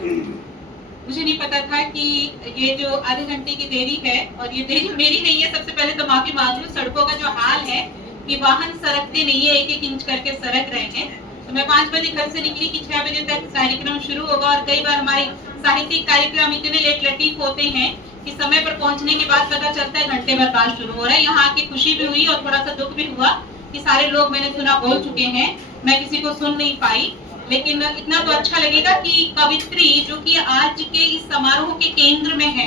मुझे नहीं पता था कि ये जो आधे घंटे की देरी है, और ये देरी मेरी नहीं है, सबसे पहले तो माफी मांग लूं। सड़कों का जो हाल है कि वाहन सड़कते नहीं है, एक एक इंच करके सड़क रहे हैं। तो मैं 5 बजे घर से निकली कि 6 बजे तक कार्यक्रम शुरू होगा, और कई बार हमारे साहित्यिक कार्यक्रम इतने लेट लतीफ होते हैं कि समय पर पहुंचने के बाद पता चलता है घंटे भर बाद शुरू हो रहा है। यहाँ आके खुशी भी हुई और थोड़ा सा दुख भी हुआ कि सारे लोग मैंने सुना बोल चुके हैं, मैं किसी को सुन नहीं पाई। लेकिन इतना तो अच्छा लगेगा कि कवित्री जो कि आज के इस समारोह के केंद्र में है,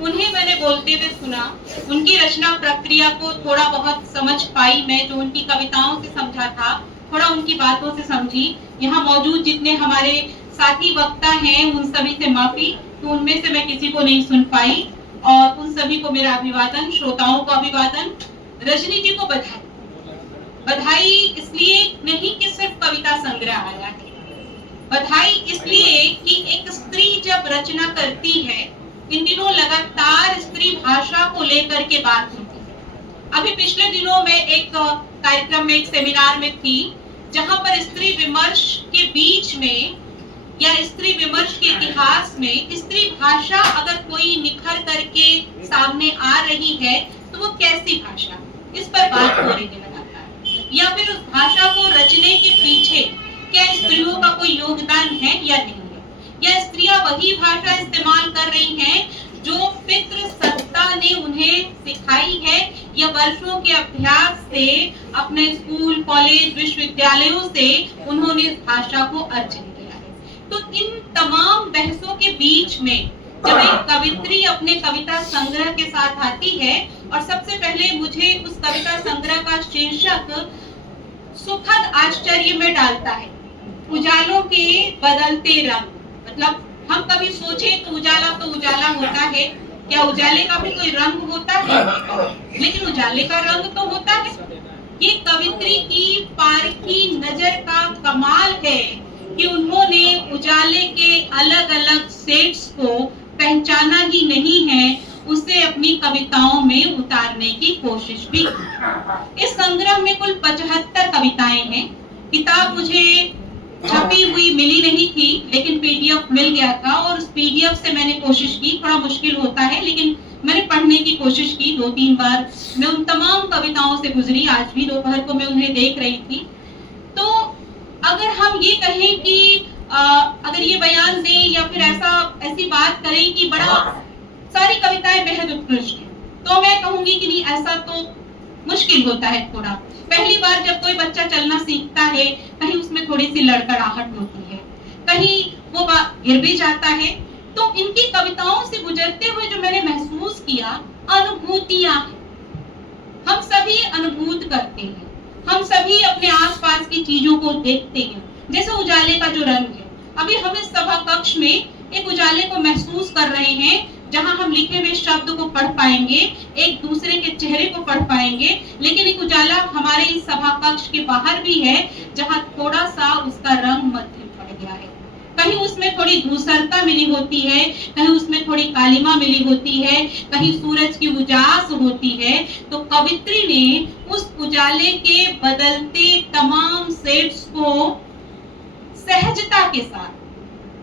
उन्हें मैंने बोलते हुए सुना, उनकी रचना प्रक्रिया को थोड़ा बहुत समझ पाई मैं, जो उनकी कविताओं से समझा था, थोड़ा उनकी बातों से समझी। यहाँ मौजूद जितने हमारे साथी वक्ता हैं उन सभी से माफी, तो उनमें से मैं किसी को नहीं सुन पाई, और उन सभी को मेरा अभिवादन, श्रोताओं को अभिवादन। रजनी जी को बधाई। बधाई इसलिए नहीं कि सिर्फ कविता संग्रह आया है, बधाई इसलिए कि एक स्त्री जब रचना करती है, इन दिनों लगातार स्त्री भाषा को लेकर के बात होती है। अभी पिछले दिनों में एक कार्यक्रम में, एक सेमिनार में थी, जहां पर स्त्री विमर्श के बीच में या स्त्री विमर्श के इतिहास में स्त्री भाषा अगर कोई निखर करके सामने आ रही है तो वो कैसी भाषा, इस पर बात हो रही है लगातार। या फिर उस भाषा को रचने के पीछे क्या स्त्रियों का कोई योगदान है या नहीं है, या स्त्रियां वही भाषा इस्तेमाल कर रही हैं जो पितृसत्ता ने उन्हें सिखाई है, या वर्षों के अभ्यास से अपने स्कूल, कॉलेज, विश्वविद्यालयों से उन्होंने इस भाषा को अर्जित किया है। तो इन तमाम बहसों के बीच में जब एक कवित्री अपने कविता संग्रह के साथ आती है, और सबसे पहले मुझे उस कविता संग्रह का शीर्षक सुखद आश्चर्य में डालता है, उजालों के बदलते रंग। मतलब हम कभी सोचे तो उजाला होता है, क्या उजाले का भी कोई रंग होता है? लेकिन उजाले का रंग तो होता है। ये कवित्री की पारखी नजर का कमाल है कि उन्होंने उजाले के अलग अलग शेड्स को पहचाना ही नहीं है, उसे अपनी कविताओं में उतारने की कोशिश भी की। इस संग्रह में कुल 75 कविताएं हैं। किताब मुझे छपी हुई मिली नहीं थी, लेकिन पीडीएफ मिल गया था, और उस पीडीएफ से मैंने कोशिश की, थोड़ा मुश्किल होता है लेकिन मैंने पढ़ने की कोशिश की 2-3 बार। मैं उन तमाम कविताओं से गुजरी, आज भी दोपहर को मैं उन्हें देख रही थी। तो अगर हम ये कहें कि अगर ये बयान दें या फिर ऐसी बात करें कि बड़ा सारी कविताएं बेहद उत्कृष्ट हैं, तो मैं कहूंगी कि नहीं, ऐसा तो मुश्किल होता है थोड़ा। पहली बार जब कोई बच्चा चलना सीखता है, कहीं उसमें थोड़ी सी लड़खड़ाहट होती है, कहीं वो गिर भी जाता है। तो इनकी कविताओं से गुजरते हुए जो मैंने महसूस किया, अनुभूतियां हैं। हम सभी अनुभूत करते हैं, हम सभी अपने आसपास की चीजों को देखते हैं। जैसे उजाले का जो रंग है, अभी हम इस सभा कक्ष में एक उजाले को महसूस कर रहे हैं, जहां हम लिखे हुए शब्द को पढ़ पाएंगे, एक दूसरे के चेहरे को पढ़ पाएंगे। लेकिन एक उजाला हमारे इस सभा कक्ष के बाहर भी है, जहां थोड़ा सा उसका रंग मध्यम पड़ गया है। कहीं उसमें थोड़ी धूसरता मिली होती है, कहीं उसमें थोड़ी कालिमा मिली होती है, कहीं सूरज की उजास होती है। तो कवित्री ने उस उजाले के बदलते तमाम शेड्स को सहजता के साथ,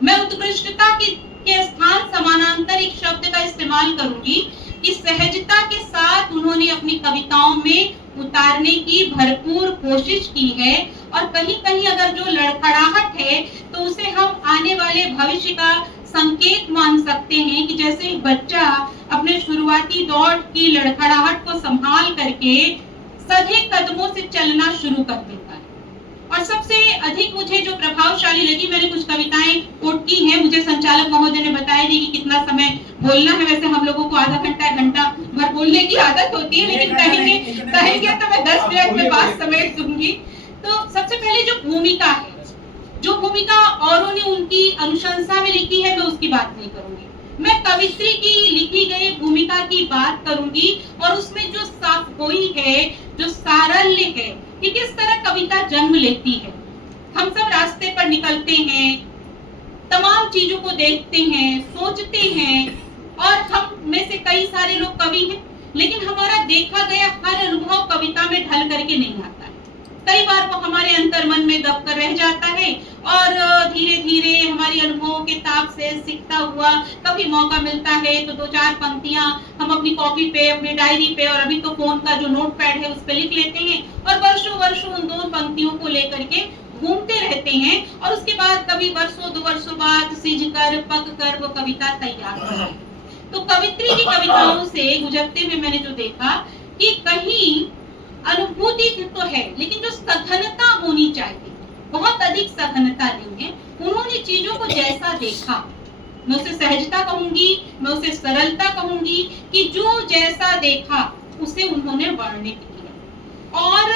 मैं उत्कृष्टता के स्थान समानांतर एक शब्द का इस्तेमाल करूंगी कि सहजता के साथ उन्होंने अपनी कविताओं में उतारने की भरपूर कोशिश की है। और कहीं कहीं अगर जो लड़खड़ाहट है तो उसे हम आने वाले भविष्य का संकेत मान सकते हैं, कि जैसे एक बच्चा अपने शुरुआती दौर की लड़खड़ाहट को संभाल करके सधे कदमों से चलना शुरू कर देता है। और सबसे अधिक मुझे जो प्रभावशाली लगी, मैंने कुछ कविताएं कोट की हैं, मुझे संचालक महोदय ने बताया नहीं कि कितना समय बोलना है। वैसे हम लोगों को आधा घंटा भर बोलने की आदत होती है, लेकिन कहेंगे तो मैं 10 मिनट में बात समेट दूंगी। तो सबसे पहले जो भूमिका है, जो भूमिका औरों ने उनकी अनुशंसा में लिखी है, मैं उसकी बात नहीं करूंगी। मैं कवित्री की लिखी गई भूमिका की बात करूंगी, और उसमें जो साफगोई है, जो सारल्य है, कि किस तरह कविता जन्म लेती है। हम सब रास्ते पर निकलते हैं, तमाम चीजों को देखते हैं, सोचते हैं, और हम में से कई सारे लोग कवि हैं, लेकिन हमारा देखा गया हर अनुभव कविता में ढल करके नहीं आता है। कई बार वो हमारे अंतर्मन में दब कर रह जाता है, और धीरे धीरे हमारी अनुभवों के ताप से सीखता हुआ, कभी मौका मिलता है तो 2-4 पंक्तियां हम अपनी कॉपी पे, अपनी डायरी पे, और अभी तो फोन का जो नोट पैड है उस पे लिख लेते हैं और वर्षों वर्षों उन 2 पंक्तियों को लेकर के घूमते रहते हैं और उसके बाद कभी वर्षों 2 वर्षों बाद सिज कर पक कर वो कविता तैयार हो जाती है। तो कवित्री की कविताओं से गुजरते हुए मैंने जो देखा कि कहीं अनुभूति तो है, लेकिन जो सघनता होनी चाहिए, बहुत अधिक सघनता नहीं है। उन्होंने चीजों को जैसा देखा, मैं उसे सहजता कहूंगी, मैं उसे सरलता कहूंगी, कि जो जैसा देखा उसे उन्होंने वर्णित किया। और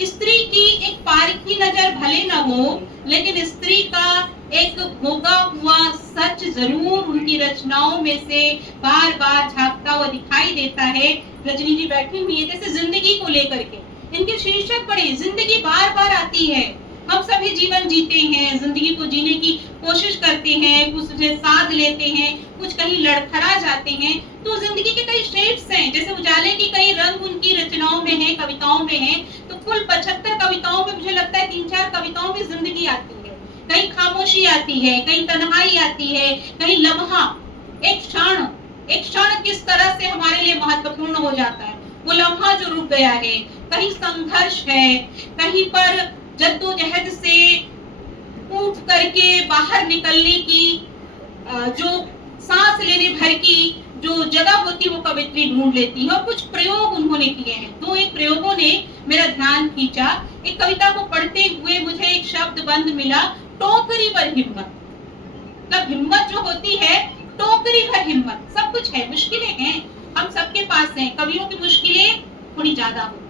स्त्री की एक पारखी नजर भले न हो, लेकिन स्त्री का एक भोगा हुआ सच जरूर उनकी रचनाओं में से बार बार झांकता हुआ दिखाई देता है। रजनी जी बैठी हुई है जैसे जिंदगी को लेकर के, इनके शीर्षक पढ़े, जिंदगी बार बार आती है। हम सभी जीवन जीते हैं, जिंदगी को जीने की कोशिश करते हैं, कुछ उसे साध लेते हैं, कुछ कहीं लड़खड़ा जाते हैं। तो जिंदगी के कई शेड्स हैं, जैसे उजाले की कई रंग उनकी रचनाओं में है, कविताओं में है। तो कुल 75 कविताओं में मुझे लगता है 3-4 कविताओं में जिंदगी आती है, कहीं खामोशी आती है, कहीं तन्हाई आती है, कहीं लम्हा, एक क्षण किस तरह से हमारे लिए महत्वपूर्ण हो जाता है, वो लम्हा जो रुक गया है। कहीं संघर्ष है, कहीं पर जद्दोजहद से उठ करके बाहर निकलने की जो सांस लेने भर की जो जगह होती वो कवित्री ढूंढ लेती है। और कुछ प्रयोग उन्होंने किए हैं, 2-1 प्रयोगों ने मेरा ध्यान खींचा। एक कविता को पढ़ते हुए मुझे एक शब्द बंद मिला, टोकरी पर हिम्मत। मतलब हिम्मत जो होती है, टोकरी भर हिम्मत। सब कुछ है, मुश्किलें हैं, हम सबके पास हैं। कवियों की मुश्किलें थोड़ी ज्यादा होती हैं।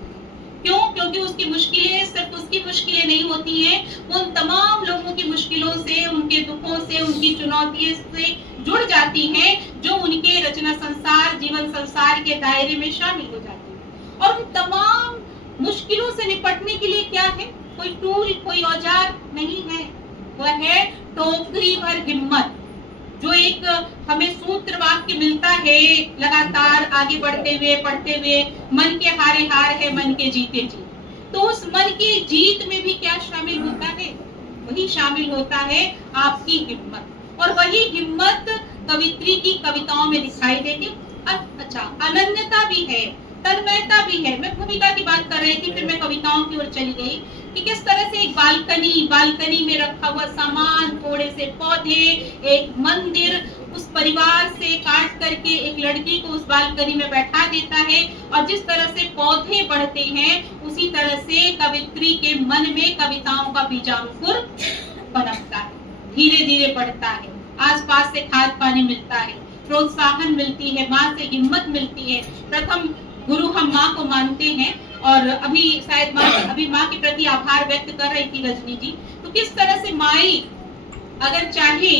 क्यों? क्योंकि उसकी मुश्किलें सिर्फ उसकी मुश्किलें नहीं होती हैं, उन तमाम लोगों की मुश्किलों से, उनके दुखों से, उनकी चुनौतियों से जुड़ जाती हैं, जो उनके रचना संसार, जीवन संसार के दायरे में शामिल हो जाती है। और उन तमाम मुश्किलों से निपटने के लिए क्या है? कोई टूल, कोई औजार नहीं है, वह है टोकरी भर हिम्मत। जो एक हमें सूत्र वाक्य मिलता है लगातार आगे बढ़ते हुए, पढ़ते हुए, मन के हारे हार है, मन के जीते जीत। तो उस मन की जीत में भी क्या शामिल होता है? वही शामिल होता है आपकी हिम्मत। और वही हिम्मत कवित्री की कविताओं में दिखाई देती। अच्छा, अनन्यता भी है, तन्मयता भी है। मैं भूमिका की बात कर रही थी, फिर मैं कविताओं की ओर चली गई कि किस तरह से एक बालकनी में रखा हुआ सामान, थोड़े से पौधे, एक मंदिर, उस परिवार से काट करके एक लड़की को उस बालकनी में बैठा देता है। और जिस तरह से पौधे बढ़ते हैं, उसी तरह से कवित्री के मन में कविताओं का बीजांकुर पनपता है, धीरे धीरे बढ़ता है। आसपास से खाद पानी मिलता है, प्रोत्साहन मिलती है, माँ से हिम्मत मिलती है। प्रथम गुरु हम माँ को मानते हैं, और अभी शायद माँ के प्रति आभार व्यक्त कर रही थी रजनी जी। तो किस तरह से माई अगर चाहे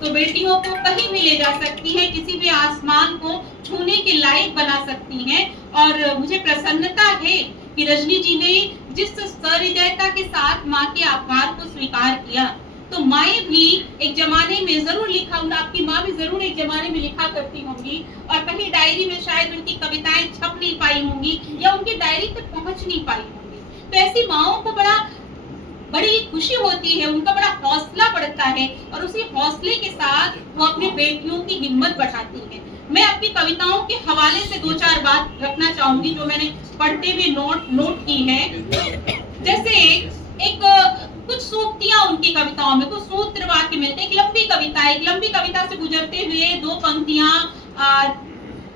तो बेटियों को कहीं भी ले जा सकती है, किसी भी आसमान को छूने के लायक बना सकती हैं। और मुझे प्रसन्नता है कि रजनी जी ने जिस सहृदयता के साथ माँ के आभार को स्वीकार किया, तो माएँ भी एक जमाने में जरूर लिखा होगा, आपकी माँ भी जरूर एक जमाने में लिखा करती होंगी, और कहीं डायरी में शायद उनकी कविताएं छप नहीं पाई होंगी या उनकी डायरी तक पहुंच नहीं पाई होंगी। तो ऐसी माओं को बड़ी खुशी होती है, उनका बड़ा हौसला बढ़ता है, और उसी हौसले के साथ वो अपनी बेटियों की हिम्मत बढ़ाती है। मैं अपनी कविताओं के हवाले से 2-4 बात रखना चाहूंगी जो मैंने पढ़ते हुए नोट की है। जैसे एक कुछ सूक्तियां उनकी कविताओं में, कुछ सूत्र वाक्य मिलते हैं। एक लंबी कविता से गुजरते हुए 2 पंक्तियां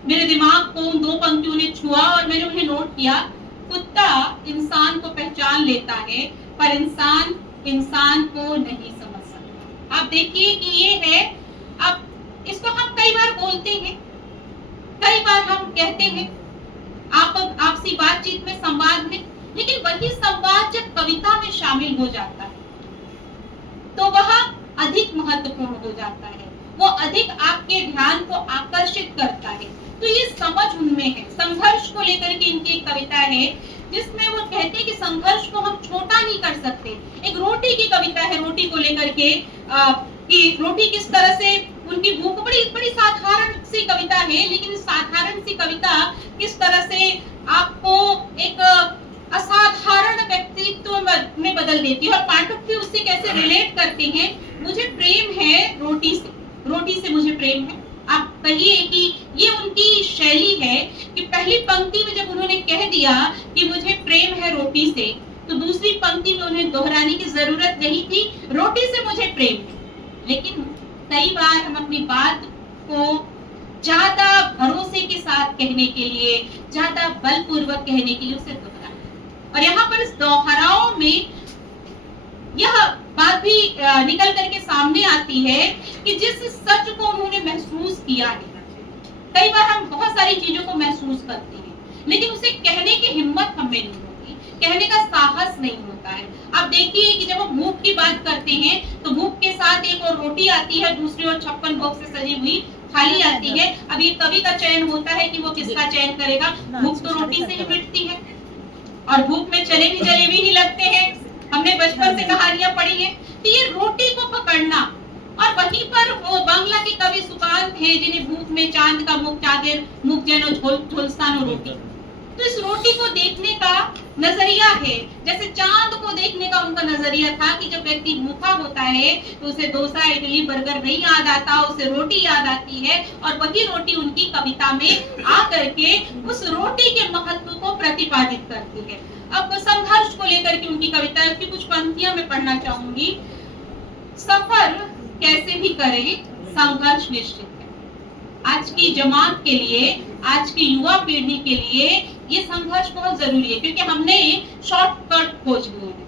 मेरे दिमाग को उन 2 पंक्तियों ने छुआ और मैंने उन्हें नोट किया। कुत्ता इंसान को पहचान लेता है, पर इंसान को नहीं समझ सकता। आप देखिए कि ये है, अब इसको हम कई बार बोलते हैं, कई बार हम कहते हैं आपसी बातचीत में, संवाद में, लेकिन वही संवाद जब कविता में शामिल हो जाता है तो वह अधिक महत्वपूर्ण हो जाता है, वो अधिक आपके ध्यान को आकर्षित करता है। तो ये समझ उनमें है। संघर्ष को लेकर के इनकी एक कविता है जिसमें वो कहते हैं कि संघर्ष को हम छोटा नहीं कर सकते। एक रोटी की कविता है, रोटी को लेकर के कि रोटी किस तरह से उनकी भूख, बड़ी साधारण सी कविता है, लेकिन साधारण सी कविता किस तरह से आपको एक असाधारण व्यक्तित्व में बदल देती है, और पाठक भी उससे कैसे रिलेट करते हैं। मुझे प्रेम है रोटी से, रोटी से मुझे प्रेम है। आप कहिए कि ये उनकी शैली है कि पहली पंक्ति में जब उन्होंने कह दिया कि मुझे प्रेम है रोटी से, तो दूसरी पंक्ति में उन्हें दोहराने की जरूरत नहीं थी, रोटी से मुझे प्रेम है। लेकिन कई बार हम अपनी बात को ज्यादा भरोसे के साथ कहने के लिए, ज्यादा बलपूर्वक कहने के लिए उसे दोहराते, और यहाँ पर इस दोहराव में यह बात भी निकल करके सामने आती है कि जिस सच को उन्होंने महसूस किया है, कई बार हम बहुत सारी चीजों को महसूस करते हैं लेकिन उसे कहने की हिम्मत हमें नहीं होती, कहने का साहस नहीं होता है। आप देखिए कि जब हम भूख की बात करते हैं तो भूख के साथ एक और रोटी आती है, दूसरी ओर 56 भोग से सजी हुई थाली आती है। अब ये कवि का चयन होता है कि वो किसका चयन करेगा। भूख तो रोटी से ही मिटती है और भूख में चने भी जलेबी ही लगते हैं, हमने बचपन से कहानियां पढ़ी है। तो ये रोटी को पकड़ना, और वहीं पर वो बांग्ला के कवि सुकांत हैं जिन्हें भूख में चांद का मुख चादर मुख जनो झोलसानो रोटी, तो इस रोटी को देखने का नजरिया है। जैसे चांद को देखने का उनका नजरिया था कि जब व्यक्ति भूखा होता है तो उसे डोसा इडली बर्गर नहीं याद आता, उसे रोटी याद आती है, और वही रोटी उनकी कविता में आकर के उस रोटी के महत्व को प्रतिपादित करती है। अब संघर्ष को लेकर के उनकी कविता की कुछ पंक्तियां मैं पढ़ना चाहूंगी। सफर कैसे भी करें, संघर्ष निश्चित है। आज की जमात के लिए, आज की युवा पीढ़ी के लिए ये संघर्ष बहुत जरूरी है, क्योंकि हमने शॉर्टकट खोज लिए हैं।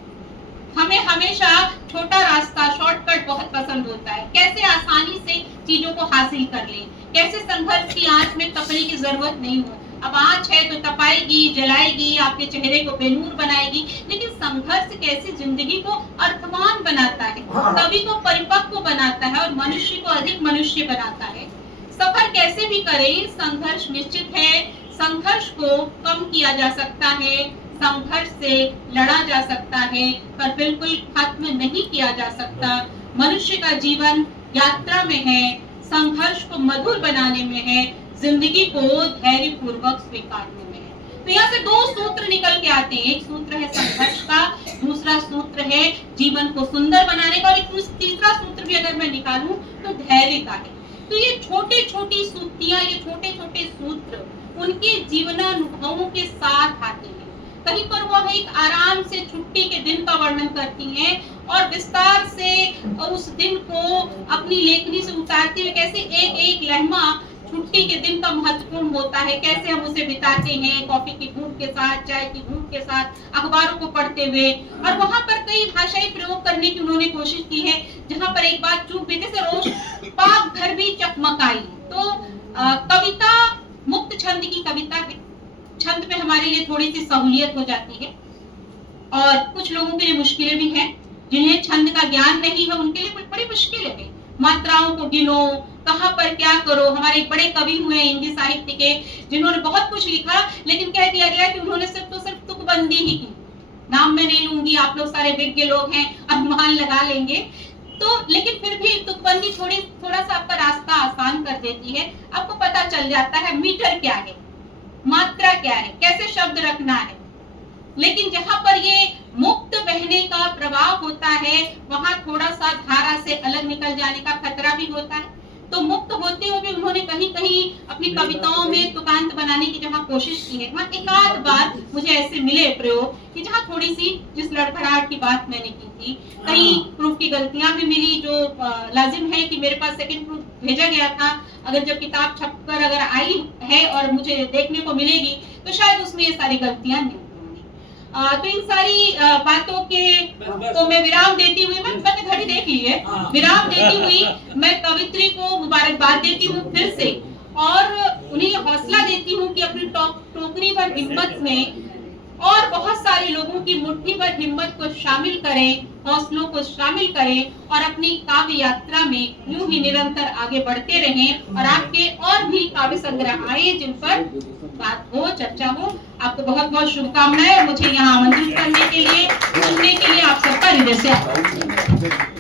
हमें हमेशा छोटा रास्ता, शॉर्टकट बहुत पसंद होता है। कैसे आसानी से चीजों को हासिल कर लें, कैसे संघर्ष की आंच में तपने की जरूरत नहीं हो। अब आंच है तो तपाएगी, जलाएगी, आपके चेहरे को बेनूर बनाएगी, लेकिन संघर्ष कैसे जिंदगी को अर्थवान बनाता है, कवि को परिपक्व बनाता है और मनुष्य को अधिक मनुष्य बनाता है। सफर कैसे भी करें, संघर्ष निश्चित है। संघर्ष को कम किया जा सकता है, संघर्ष से लड़ा जा सकता है, पर बिल्कुल खत्म नहीं किया जा सकता। मनुष्य का जीवन यात्रा में है, संघर्ष को मधुर बनाने में है, जिंदगी को धैर्य पूर्वक स्वीकारने में है। तो यहाँ से दो सूत्र निकल के आते हैं। एक सूत्र है संघर्ष का, दूसरा सूत्र है जीवन को सुंदर बनाने का, और एक तीसरा सूत्र भी अगर मैं निकालूं तो धैर्य का है। तो ये छोटे छोटी सूक्तियां, ये छोटे छोटे सूत्र उनके जीवनानुभवों के साथ आते हैं। कहीं पर वह एक आराम से छुट्टी के दिन का वर्णन करती हैं और विस्तार से उस दिन को अपनी लेखनी से उतारते हुए कैसे एक एक लम्हा छुट्टी के दिन का महत्वपूर्ण होता है, कैसे हम उसे बिताते हैं कॉफी की घूंट के साथ, चाय की घूंट के साथ, अखबारों को पढ़ते हुए। और वहां पर कई भाषाई प्रयोग करने की उन्होंने कोशिश की है, जहां पर एक बात चूक भी, जैसे रोज पाक घर भी चकमकाई। तो कविता मुक्त छंद की कविता है, छंद पे हमारे लिए थोड़ी सी सहूलियत हो जाती है, और कुछ लोगों के लिए मुश्किलें भी हैं। जिन्हें छंद का ज्ञान नहीं है उनके लिए बड़ी मुश्किलें हैं। मात्राओं को गिनो, कहां पर क्या करो। हमारे एक बड़े कवि हुए हिंदी साहित्य के, जिन्होंने बहुत कुछ लिखा, लेकिन कह दिया गया कि उन्होंने सिर्फ तुकबंदी ही की। नाम मैं नहीं लूंगी, आप लोग सारे विज्ञ लोग हैं, अनुमान लगा लेंगे। तो लेकिन फिर भी तुकबंदी थोड़ा सा आपका रास्ता आसान कर देती है। आपको पता चल जाता है मीटर क्या है, मात्रा क्या है, कैसे शब्द रखना है। लेकिन जहां पर ये मुक्त बहने का प्रवाह होता है, वहां थोड़ा सा धारा से अलग निकल जाने का खतरा भी होता है। तो मुक्त होते हुए भी उन्होंने कहीं कहीं अपनी कविताओं में तुकांत बनाने की जहां कोशिश की है, वहां एक आध बार मुझे ऐसे मिले प्रयोग कि जहां थोड़ी सी जिस लड़खड़ाहट की बात मैंने की थी, कई प्रूफ की गलतियां भी मिली, जो लाजिम है कि मेरे पास सेकंड प्रूफ भेजा गया था। अगर जब किताब छपकर अगर आई है और मुझे देखने को मिलेगी तो शायद उसमें ये सारी गलतियां नहीं। तो इन सारी बातों के को मैं विराम देती हुई, मैंने घड़ी देख ली है, विराम देती हुई मैं कवित्री को मुबारकबाद देती हूँ फिर से, और उन्हें हौसला देती हूँ कि अपनी टोकरी भर हिम्मत में और बहुत सारे लोगों की मुट्ठी भर हिम्मत को शामिल करें, हौसलों को शामिल करें, और अपनी काव्य यात्रा में यूं ही निरंतर आगे बढ़ते रहें, और आपके और भी काव्य संग्रह आए जिन पर बात हो, चर्चा हो। आपको बहुत बहुत शुभकामनाएं, और मुझे यहाँ आमंत्रित करने के लिए, सुनने के लिए आप सबका हृदय से आभार।